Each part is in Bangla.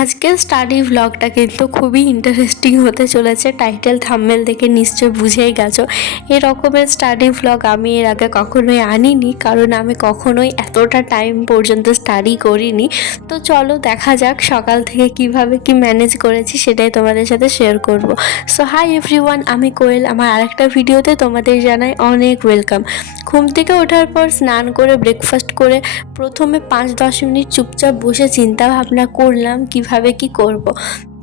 আজকের স্টাডি ভ্লগটা কিন্তু খুবই ইন্টারেস্টিং হতে চলেছে। টাইটেল থাম্বনেল দেখে নিশ্চয় বুঝেই গেছো এ রকমের স্টাডি ভ্লগ আমি এর আগে কখনোই আনিনি, কারণ আমি কখনোই এতটা টাইম পর্যন্ত স্টাডি করিনি। তো চলো দেখা যাক সকাল থেকে কিভাবে কি ম্যানেজ করেছি সেটাই তোমাদের সাথে শেয়ার করব। সো হাই এভরিওয়ান, আমি কোয়েল। আমার আরেকটা ভিডিওতে তোমাদের জানাই অনেক ওয়েলকাম। ঘুম থেকে ওঠার পর স্নান করে ব্রেকফাস্ট করে প্রথমে 5-10 মিনিট চুপচাপ বসে চিন্তা ভাবনা করলাম কিভাবে কি করব।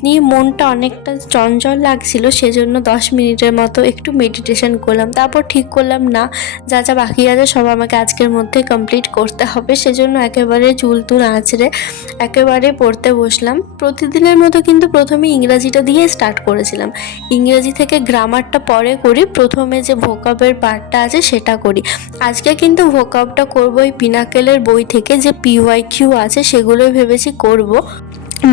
নিয়ে মনটা অনেকটা চঞ্চল লাগছিল, সেজন্য 10 মিনিটের মতো একটু মেডিটেশন করলাম। তারপর ঠিক করলাম না, যা যা বাকি আছে সব আমাকে আজকের মধ্যে কমপ্লিট করতে হবে। সেজন্য একেবারে চুল তুল আঁচড়ে একেবারে পড়তে বসলাম। প্রতিদিনের মতো কিন্তু প্রথমে ইংরাজিটা দিয়ে স্টার্ট করেছিলাম। ইংরেজি থেকে গ্রামারটা পরে করি, প্রথমে যে ভোকাবের পার্টটা আছে সেটা করি। আজকে কিন্তু ভোকাবটা করবো এই পিনাকেলের বই থেকে, যে PYQ আছে সেগুলোই ভেবেছি করব।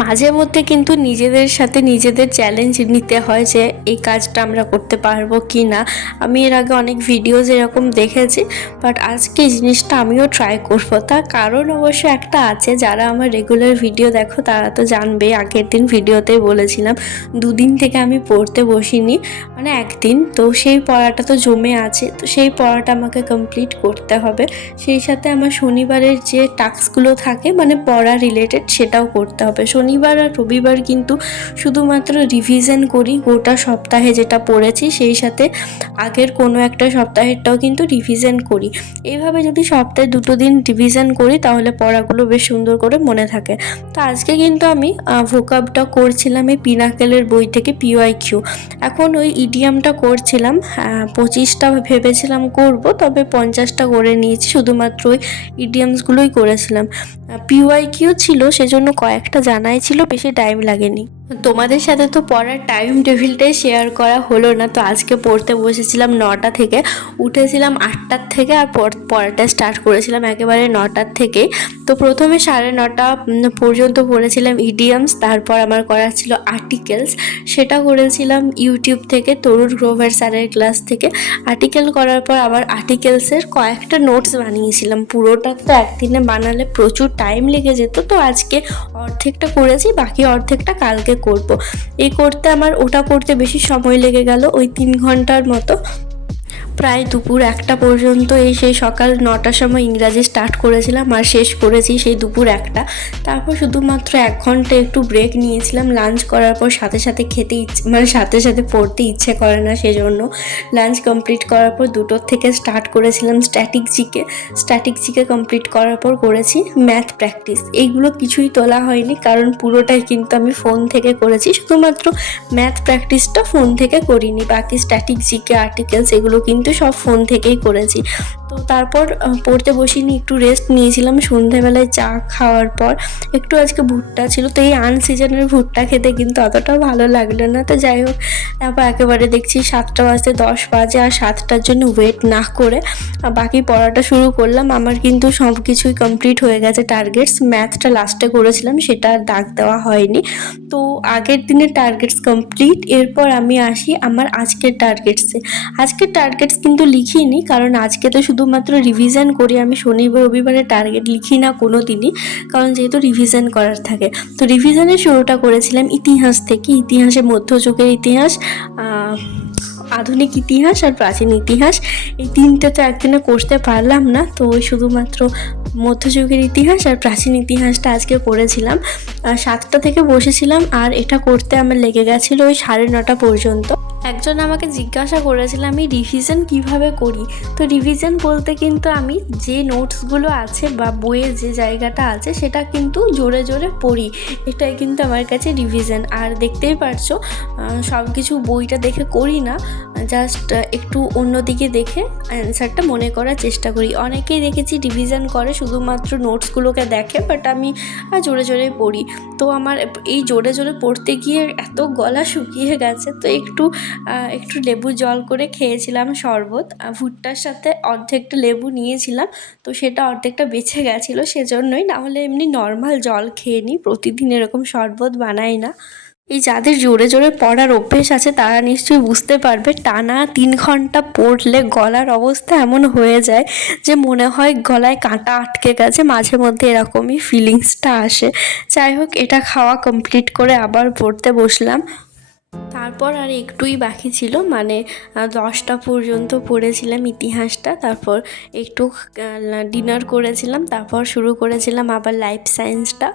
মাঝে মধ্যে কিন্তু নিজেদের সাথে নিজেদের চ্যালেঞ্জ নিতে হয় যে এই কাজটা আমরা করতে পারবো কি না। আমি এর আগে অনেক ভিডিওজ এরকম দেখেছি, বাট আজকে এই জিনিসটা আমিও ট্রাই করব। তার কারণ অবশ্য একটা আছে, যারা আমার রেগুলার ভিডিও দেখো তারা তো জানবে। আগের দিন ভিডিওতেই বলেছিলাম 2 দিন থেকে আমি পড়তে বসিনি, মানে একদিন। তো সেই পড়াটা তো জমে আছে, তো সেই পড়াটা আমাকে কমপ্লিট করতে হবে। সেই সাথে আমার শনিবারের যে টাস্কগুলো থাকে মানে পড়া রিলেটেড, সেটাও করতে হবে। শনিবার আর রবিবার কিন্তু শুধুমাত্র রিভিশন করি গোটা সপ্তাহে যেটা পড়েছি, সেই সাথে আগের কোনো একটা সপ্তাহেরটাও কিন্তু রিভিশন করি। এইভাবে যদি সপ্তাহে 2 দিন রিভিশন করি তাহলে পড়াগুলো বেশ সুন্দর করে মনে থাকে। তো আজকে কিন্তু আমি ভোকাবটা করছিলাম এই পিনাকেলের বই থেকে PYQ। এখন ওই ইডিয়ামটা করছিলাম। 25টা ভেবেছিলাম করব, তবে 50টা করে নিয়েছি। শুধুমাত্র ওই ইডিয়ামসগুলোই করেছিলাম। PYQ ছিল সেজন্য কয়েকটা জানাই ছিল, বেশি টাইম লাগেনি। তোমাদের সাথে তো পড়ার টাইম টেবিলটাই শেয়ার করা হলো না। তো আজকে পড়তে বসেছিলাম 9টা থেকে, উঠেছিলাম 8টার থেকে, আর পড়াটা স্টার্ট করেছিলাম একেবারে 9টার থেকে। তো প্রথমে 9:30 পর্যন্ত পড়েছিলাম ইডিয়ামস, তারপর আমার করা ছিল আর্টিকেলস। সেটা করেছিলাম ইউটিউব থেকে, তরুণ গ্রোভার স্যারের ক্লাস থেকে। আর্টিকেল করার পর আবার আর্টিকেলসের কয়েকটা নোটস বানিয়েছিলাম। পুরোটা তো একদিনে বানালে প্রচুর টাইম লেগে যেত, তো আজকে অর্ধেকটা করেছি, বাকি অর্ধেকটা কালকে করব। ওটা করতে বেশি সময় লেগে গেল, ওই 3 ঘন্টার মতো। প্রায় দুপুর 1টা পর্যন্ত সেই সকাল 9টার সময় ইংরাজি স্টার্ট করেছিলাম আর শেষ করেছি সেই দুপুর 1টা। তারপর শুধুমাত্র 1 ঘন্টা একটু ব্রেক নিয়েছিলাম। লাঞ্চ করার পর সাথে সাথে সাথে সাথে পড়তে ইচ্ছে করে না, সেজন্য লাঞ্চ কমপ্লিট করার পর 2টোর থেকে স্টার্ট করেছিলাম স্ট্যাটিক জিকে কমপ্লিট করার পর করেছি ম্যাথ প্র্যাকটিস। এইগুলো কিছুই তোলা হয়নি, কারণ পুরোটাই কিন্তু আমি ফোন থেকে করেছি। শুধুমাত্র ম্যাথ প্র্যাকটিসটা ফোন থেকে করিনি, বাকি স্ট্যাটিক জিকে আর্টিকেলস এগুলো কিন্তু সব ফোন থেকেই করেছি। তো তারপর পড়তে বসিনি, একটু রেস্ট নিয়েছিলাম। সন্ধ্যেবেলায় চা খাওয়ার পর একটু আজকে ভুট্টা ছিল, তো এই আনসিজনের ভুট্টা খেতে কিন্তু অতটাও ভালো লাগলো না। তো যাই হোক, তারপর একেবারে দেখছি 7টা বাজতে 10 বাজে, আর 7টার জন্য ওয়েট না করে বাকি পড়াটা শুরু করলাম। আমার কিন্তু সব কিছুই কমপ্লিট হয়ে গেছে টার্গেটস। ম্যাথটা লাস্টে করেছিলাম, সেটা আর দাগ দেওয়া হয়নি। তো আগের দিনের টার্গেটস কমপ্লিট। এরপর আমি আসি আমার আজকের টার্গেটস কিন্তু লিখিনি, কারণ আজকে তো শুধুমাত্র রিভিশন করি। আমি শনিবার রবিবারে টার্গেট লিখি না কোনো দিনই, কারণ যেহেতু রিভিশন করার থাকে। তো রিভিশনের শুরুটা করেছিলাম ইতিহাস থেকে। ইতিহাসে মধ্যযুগের ইতিহাস, আধুনিক ইতিহাস আর প্রাচীন ইতিহাস, এই 3টে তো একদিনে করতে পারলাম না। তো শুধুমাত্র মধ্যযুগের ইতিহাস আর প্রাচীন ইতিহাসটা আজকে করেছিলাম। 7টা থেকে বসেছিলাম, আর এটা করতে আমার লেগে গেছিলো ওই 9:30 পর্যন্ত। একজন আমাকে জিজ্ঞাসা করেছিল আমি রিভিশন কিভাবে করি। তো রিভিশন বলতে কিন্তু আমি যে নোটসগুলো আছে বা বইয়ের যে জায়গাটা আছে সেটা কিন্তু জোরে জোরে পড়ি, এটাই কিন্তু আমার কাছে রিভিশন। আর দেখতেই পারছো সব কিছু বইটা দেখে করি না, জাস্ট একটু অন্যদিকে দেখে অ্যান্সারটা মনে করার চেষ্টা করি। অনেকেই দেখেছি রিভিশন করে শুধুমাত্র নোটসগুলোকে দেখে, বাট আমি জোরে জোরে পড়ি। তো আমার এই জোরে জোরে পড়তে গিয়ে এত গলা শুকিয়ে গেছে, তো একটু লেবু জল করে খেয়েছিলাম শরবত। ভুট্টার সাথে অর্ধেকটা লেবু নিয়েছিলাম, তো সেটা অর্ধেকটা বেঁচে গেছিলো, সেজন্যই। না হলে এমনি নর্মাল জল খেয়ে নিই, প্রতিদিন এরকম শরবত বানাই না। এই যাদের জোরে জোরে পড়ার অভ্যেস আছে তারা নিশ্চয়ই বুঝতে পারবে, টানা 3 ঘন্টা পড়লে গলার অবস্থা এমন হয়ে যায় যে মনে হয় গলায় কাঁটা আটকে গেছে, মাঝে মধ্যে এরকমই ফিলিংসটা আসে। যাই হোক, এটা খাওয়া কমপ্লিট করে আবার পড়তে বসলাম। তারপর আর একটুই বাকি ছিল, মানে 10টা পর্যন্ত পড়েছিলাম ইতিহাসটা, তারপর একটু ডিনার করেছিলাম, তারপর শুরু করেছিলাম আবার লাইফ সায়েন্সটা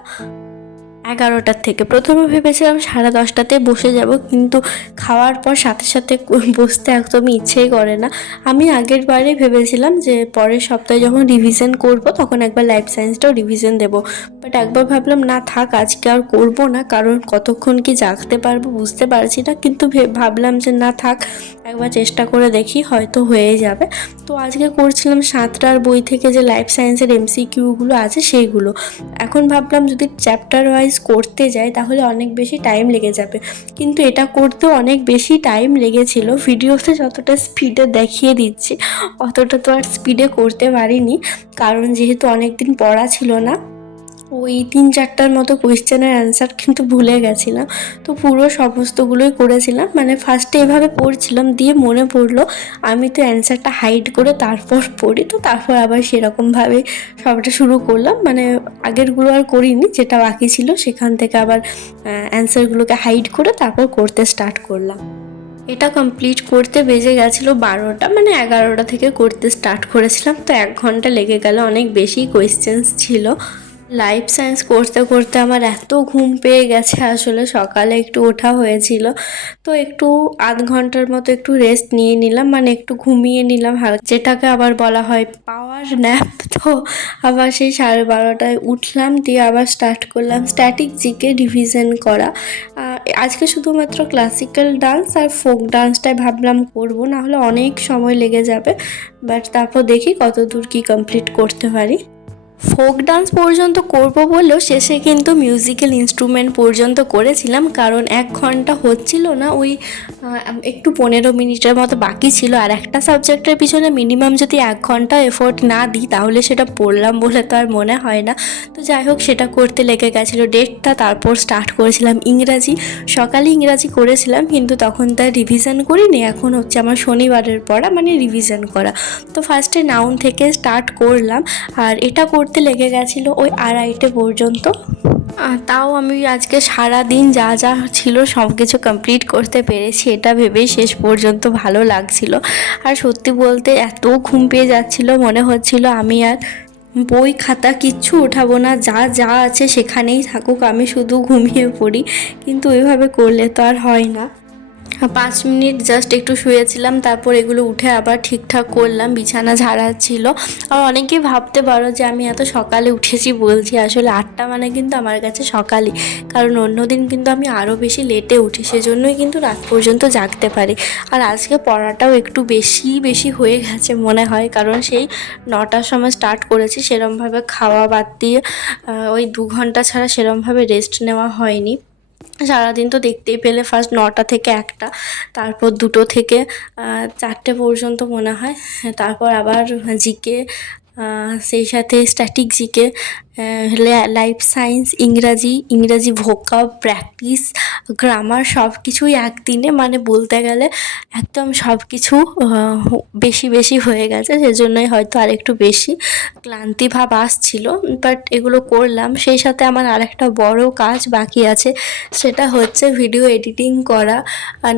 11টার থেকে। প্রথমে ভেবেছিলাম 10:30টাতে বসে যাব, কিন্তু খাওয়ার পর সাথে সাথে বসতে একদমই ইচ্ছেই করে না। আমি আগের বারেই ভেবেছিলাম যে পরের সপ্তাহে যখন রিভিশন করব তখন একবার লাইফ সায়েন্সটাও রিভিশন দেবো, বাট একবার ভাবলাম না থাক, আজকে আর করব না, কারণ কতক্ষণ কি জাগতে পারবো বুঝতে পারছি না। কিন্তু ভাবলাম যে না থাক, একবার চেষ্টা করে দেখি, হয়তো হয়ে যাবে। তো আজকে করছিলাম 7টার বই থেকে যে লাইফ সায়েন্সের এমসিকিউগুলো আছে সেইগুলো। এখন ভাবলাম যদি চ্যাপ্টার ওয়াইজ করতে যাই তাহলে অনেক বেশি টাইম লেগে যাবে, কিন্তু এটা করতেও অনেক বেশি টাইম লেগেছিল। ভিডিওতে যতটা স্পিডে দেখিয়ে দিচ্ছি অতটা তো আর স্পিডে করতে পারিনি, কারণ যেহেতু অনেক দিন পড়া ছিল না, ওই 3-4টার মতো কোয়েশ্চেনের অ্যান্সার কিন্তু ভুলে গেছিলাম। তো পুরো সমস্তগুলোই করেছিলাম, মানে ফার্স্টে এভাবে পড়ছিলাম, দিয়ে মনে পড়লো আমি তো অ্যান্সারটা হাইড করে তারপর পড়ি, তো তারপর আবার সেরকমভাবে সবটা শুরু করলাম, মানে আগেরগুলো আর করিনি, যেটা বাকি ছিল সেখান থেকে আবার অ্যান্সারগুলোকে হাইড করে তারপর করতে স্টার্ট করলাম। এটা কমপ্লিট করতে বেজে গেছিলো 12টা, মানে 11টা থেকে করতে স্টার্ট করেছিলাম, তো 1 ঘন্টা লেগে গেল, অনেক বেশি কোয়েশ্চেন্স ছিল। লাইফ সায়েন্স করতে করতে আমার এত ঘুম পেয়ে গেছে, আসলে সকালে একটু ওঠা হয়েছিল, তো একটু আধ ঘন্টার মতো একটু রেস্ট নিয়ে নিলাম, মানে একটু ঘুমিয়ে নিলাম হালকা, যেটাকে আবার বলা হয় পাওয়ার ন্যাপ। তো আবার সেই 12:30টায় উঠলাম, দিয়ে আবার স্টার্ট করলাম স্ট্যাটিক জিকে রিভিশন করা। আজকে শুধুমাত্র ক্লাসিক্যাল ডান্স আর ফোক ডান্সটাই ভাবলাম করবো, না হলে অনেক সময় লেগে যাবে, বাট তারপর দেখি কত দূর কী কমপ্লিট করতে পারি। ফোক ডান্স পর্যন্ত করব বললেও শেষে কিন্তু মিউজিক্যাল ইনস্ট্রুমেন্ট পর্যন্ত করেছিলাম, কারণ 1 ঘন্টা হচ্ছিল না, ওই একটু 15 মিনিটের মতো বাকি ছিল, আর একটা সাবজেক্টের পিছনে মিনিমাম যদি 1 ঘন্টা এফোর্ট না দিই তাহলে সেটা পড়লাম বলে তো আর মনে হয় না। তো যাই হোক, সেটা করতে লেগে গেছিলো 1:30টা। তারপর স্টার্ট করেছিলাম ইংরাজি। সকালে ইংরাজি করেছিলাম, কিন্তু তখন তার রিভিশন করিনি, এখন হচ্ছে আমার শনিবারের পড়া, মানে রিভিশন করা। তো ফার্স্টে নাউন থেকে স্টার্ট করলাম, আর এটা করতে লেগে গেছিলো ওই 2:30টে পর্যন্ত। তাও আমি আজকে সারা দিন যা যা ছিল সব কিছু কমপ্লিট করতে পেরেছি, এটা ভেবেই শেষ পর্যন্ত ভালো লাগছিল। আর সত্যি বলতে এত ঘুম পেয়ে যাচ্ছিল, মনে হচ্ছিল আমি আর বই খাতা কিচ্ছু ওঠাবো না, যা যা আছে সেখানেই থাকুক, আমি শুধু ঘুমিয়ে পড়ি, কিন্তু ওইভাবে করলে তো আর হয় না। 5 মিনিট জাস্ট একটু শুয়েছিলাম, তারপর এগুলো উঠে আবার ঠিকঠাক করলাম, বিছানা ঝাড়া ছিল। আর অনেকেই ভাবতে পারো যে আমি এত সকালে উঠেছি বলছি, আসলে 8টা মানে কিন্তু আমার কাছে সকালই, কারণ অন্যদিন কিন্তু আমি আরও বেশি লেটে উঠি, সেজন্যই কিন্তু রাত পর্যন্ত জাগতে পারি। আর আজকে পড়াটাও একটু বেশি বেশি হয়ে গেছে মনে হয়, কারণ সেই 9টার সময় স্টার্ট করেছি, সেরমভাবে খাওয়া বাদ দিয়ে ওই 2 ঘন্টা ছাড়া সেরমভাবে রেস্ট নেওয়া হয়নি। সারাদিন তো দেখতেই পেলে, ফার্স্ট 9টা থেকে 1টা, তারপর 2টো থেকে 4টে পর্যন্ত মনে হয়, তারপর আবার জিকে, সেই সাথে স্ট্যাটিক জিকে, লাইফ সায়েন্স, ইংরাজি ভোকাব, প্র্যাকটিস, গ্রামার, সব কিছুই একদিনে, মানে বলতে গেলে একদম সব কিছু বেশি বেশি হয়ে গেছে, সেজন্যই হয়তো আরেকটু বেশি ক্লান্তি ভাব আসছিল, বাট এগুলো করলাম। সেই সাথে আমার আরেকটা বড় কাজ বাকি আছে, সেটা হচ্ছে ভিডিও এডিটিং করা,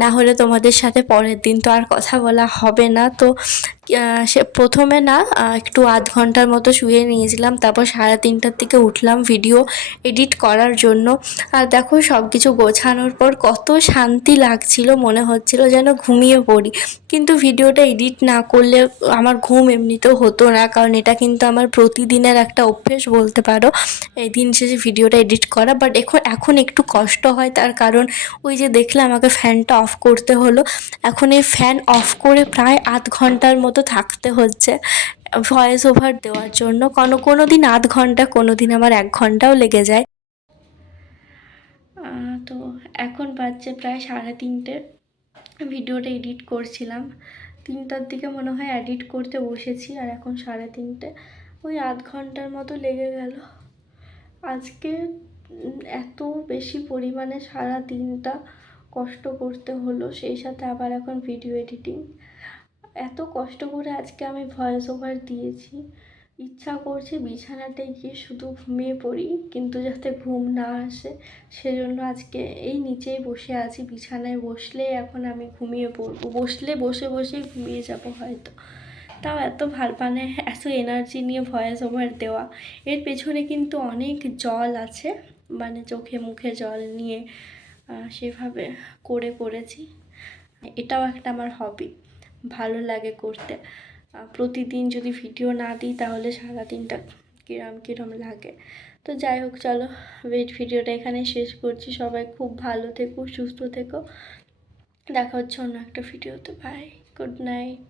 না হলে তোমাদের সাথে পরের দিন তো আর কথা বলা হবে না। তো সে প্রথমে না একটু আধ ঘন্টার মতো শুয়ে নিয়েছিলাম, তারপর 3:30টার দিকে উঠলাম ভিডিও এডিট করার জন্য। আর দেখো, সব কিছু গোছানোর পর কত শান্তি লাগছিল, মনে হচ্ছিল যেন ঘুমিয়ে পড়ি, কিন্তু ভিডিওটা এডিট না করলে আমার ঘুম এমনিতেও হতো না, কারণ এটা কিন্তু আমার প্রতিদিনের একটা অভ্যেস বলতে পারো, এই দিন শেষে ভিডিওটা এডিট করা। বাট এখন একটু কষ্ট হয়, তার কারণ ওই যে দেখলে আমাকে ফ্যানটা অফ করতে হলো, এখন এই ফ্যান অফ করে প্রায় আধ ঘন্টার মতো থাকতে হচ্ছে ভয়েস ওভার দেওয়ার জন্য, কোনো দিন আধ ঘন্টা, কোনো দিন আমার 1 ঘন্টাও লেগে যায়। তো এখন বাজছে প্রায় 3:30, ভিডিওটা এডিট করছিলাম 3টার দিকে মনে হয় এডিট করতে বসেছি, আর এখন 3:30, ওই আধ ঘন্টার মতো লেগে গেল। আজকে এত বেশি পরিমাণে সারা দিনটা কষ্ট করতে হলো, সেই সাথে আবার এখন ভিডিও এডিটিং। এত কষ্ট করে আজকে আমি ভয়েস ওভার দিয়েছি, ইচ্ছা করছে বিছানাটায় গিয়ে শুধু ঘুমিয়ে পড়ি, কিন্তু যাতে ঘুম না আসে সেজন্য আজকে এই নিচেই বসে আছি। বিছানায় বসলেই এখন আমি ঘুমিয়ে পড়বো, বসে বসেই ঘুমিয়ে যাব হয়তো। তাও এত মানে এত এনার্জি নিয়ে ভয়েস ওভার দেওয়া, এর পেছনে কিন্তু অনেক জল আছে, মানে চোখে মুখে জল নিয়ে সেভাবে করেছি। এটাও একটা আমার হবি, ভালো লাগে করতে। প্রতিদিন যদি ভিডিও না দিই তাহলে সারাদিনটা কিরম লাগে। তো যাই হোক, চলো ভিডিওটা এখানে শেষ করছি। সবাই খুব ভালো থেকো, সুস্থ থেকো, দেখা হচ্ছে অন্য একটা ভিডিওতে। Bye, good night.